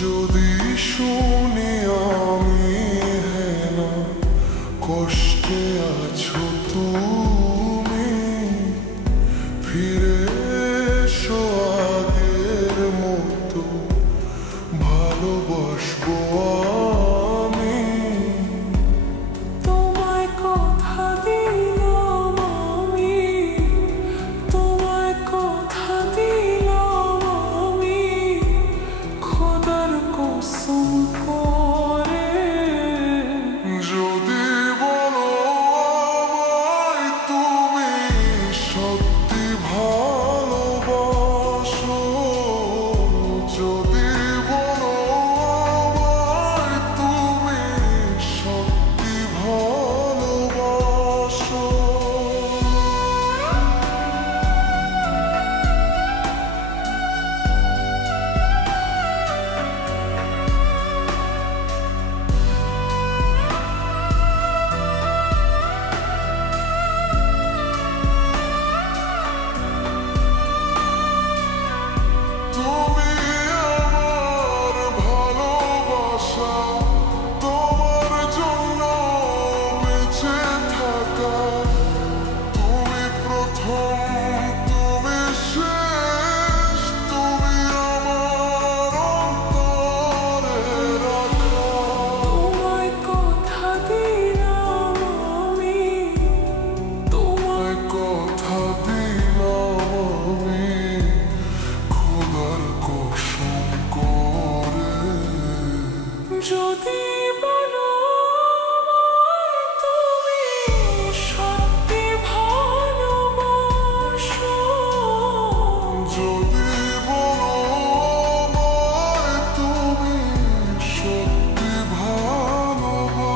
যদি শুনি আমি হেনা কষ্টে আছো তুমি, ফিরে এসো আগের মতো ভালোবাসবো আমি। তোমায় কথা দিলাম আমি, তোমায় কথা দিলাম আমি, খোদার কসম করে। যদি বলো আমায় তুমি সত্যি ভালোবাসো, যদি বলো আমায় তুমি সত্যি ভালোবাসো, তুমি আমার ভালোবাসা, তোমার জন্য বেঁচে থাকা, তুমি প্রথম তুমি শেষ, তুমি আমার অন্তরে রাখা। তোমায় কথা দিলাম আমি, তোমায় কথা দিলাম আমি খোদার কসম করে। যদি বলো আমায় তুমি সত্যি ভালোবাসো, যদি বলো আমায় তুমি সত্যি ভালোবাসো,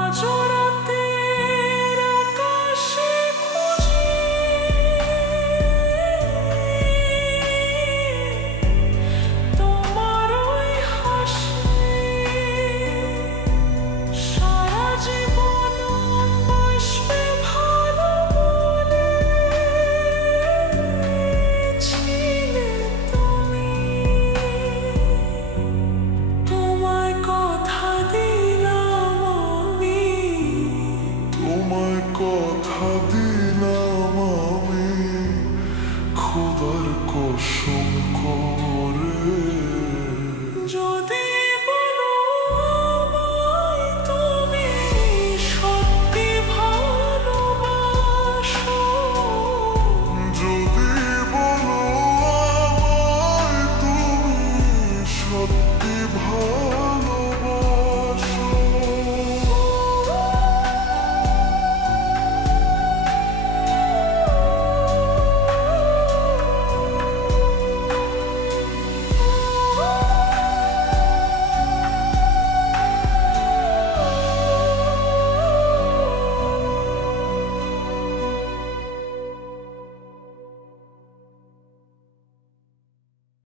আজও রাতের আকাশে খুঁজি তোমার ওই হাসি, সারা জীবন বাসবে ভালো বলেছিলে তুমি। তোমায় কথা দিলাম আমি, তোমায় কথা